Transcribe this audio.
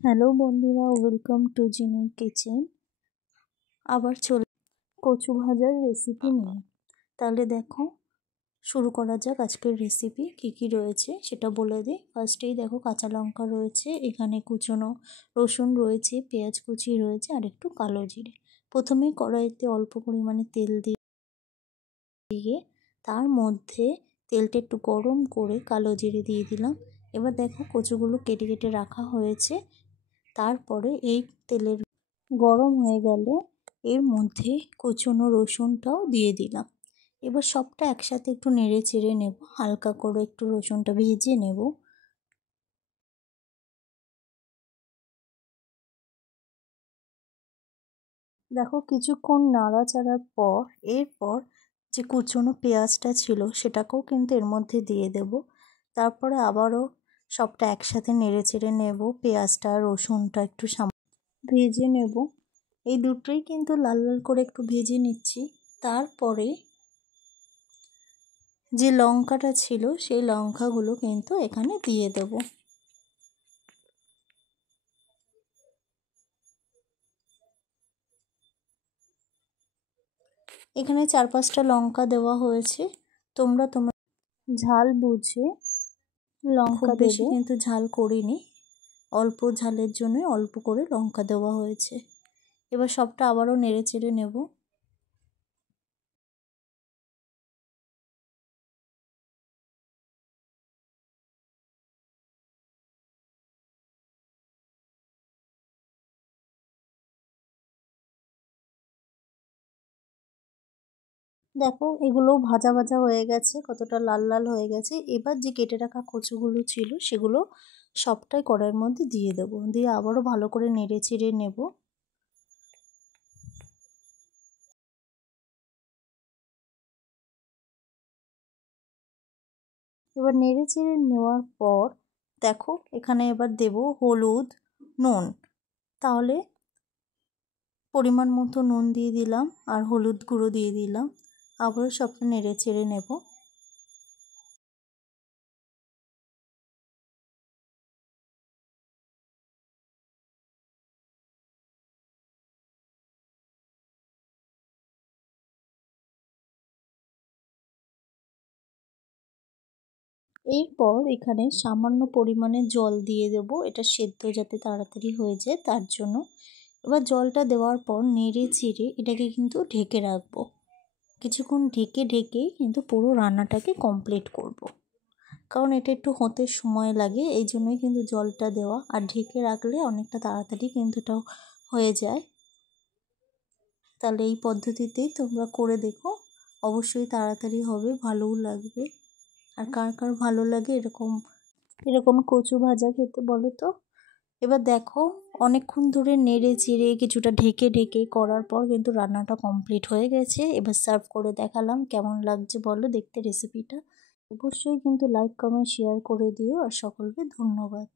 Hello বন্ধুরা, welcome to জিনির kitchen. আবার চলে কচু ভাজার রেসিপি নিয়ে। তাহলে দেখো, শুরু করা যাক আজকের রেসিপি। কি কি রয়েছে সেটা বলে দিই। ফার্স্টেই দেখো, কাঁচা লঙ্কা রয়েছে, এখানে কুচনো রসুন রয়েছে, পেঁয়াজ কুচি রয়েছে আর একটু কালো জিরে। প্রথমে কড়াইতে অল্প পরিমাণে তেল দিয়ে তার মধ্যে তেলটা একটু গরম করে কালো জিরে দিয়ে দিলাম। এবার দেখো, কচুগুলো কেটে কেটে রাখা হয়েছে। তারপরে এই তেলের গরম হয়ে গেলে এর মধ্যে কুচনো রসুনটাও দিয়ে দিলাম। এবার সবটা একসাথে একটু নেড়ে চেড়ে নেব, হালকা করে একটু রসুনটা ভেজে নেব। দেখো, কিছুক্ষণ নাড়াচাড়ার পর এরপর যে কুচনো পেঁয়াজটা ছিল সেটাকেও কিন্তু এর মধ্যে দিয়ে দেব। তারপরে আবারও সবটা একসাথে নেড়ে চেড়ে নেব, পেঁয়াজটা রসুনটা একটু ভেজে নেব। এই দুটোই কিন্তু লাল লাল করে একটু ভেজে নিচ্ছি। তারপরে যে লঙ্কাটা ছিল সেই লঙ্কাগুলো কিন্তু এখানে দিয়ে দেব। এখানে 4-5টা লঙ্কা দেওয়া হয়েছে। তোমরা তোমার ঝাল বুঝে লঙ্কা দেবে, কিন্তু ঝাল করিনি, অল্প ঝালের জন্য অল্প করে লঙ্কা দেওয়া হয়েছে। এবার সবটা আবারও নেড়ে চেড়ে নেব। দেখো, এগুলো ভাজা ভাজা হয়ে গেছে, কতটা লাল লাল হয়ে গেছে। এবার যে কেটে রাখা কচুগুলো ছিল সেগুলো সবটাই কড়াইয়ের মধ্যে দিয়ে দেবো, দিয়ে আবারও ভালো করে নেড়ে চেড়ে নেব। এবার নেড়ে চেড়ে নেওয়ার পর দেখো, এখানে এবার দেব হলুদ, নুন। তাহলে পরিমাণ মতো নুন দিয়ে দিলাম আর হলুদ গুঁড়ো দিয়ে দিলাম। আবারও সবটা নেড়ে চেড়ে নেব। এরপর এখানে সামান্য পরিমাণে জল দিয়ে দেব, এটা সেদ্ধ যাতে তাড়াতাড়ি হয়ে যায় তার জন্য। এবার জলটা দেওয়ার পর নেড়ে চেড়ে এটাকে কিন্তু ঢেকে রাখবো। কিছুক্ষণ ঢেকে ঢেকেই কিন্তু পুরো রান্নাটাকে কমপ্লিট করব। কারণ এটা একটু হতে সময় লাগে, এই জন্যই কিন্তু জলটা দেওয়া। আর ঢেকে রাখলে অনেকটা তাড়াতাড়ি কিন্তু এটা হয়ে যায়। তাহলে এই পদ্ধতিতেই তোমরা করে দেখো, অবশ্যই তাড়াতাড়ি হবে, ভালোও লাগবে। আর কার কার ভালো লাগে এরকম কচু ভাজা খেতে বলো তো। এবার দেখো, অনেকক্ষণ ধরে নেড়ে চেড়ে কিছুটা ঢেকে ঢেকে করার পর কিন্তু রান্নাটা কমপ্লিট হয়ে গেছে। এবার সার্ভ করে দেখালাম, কেমন লাগছে বলো দেখতে রেসিপিটা। অবশ্যই কিন্তু লাইক কমেন্ট শেয়ার করে দিও, আর সকলকে ধন্যবাদ।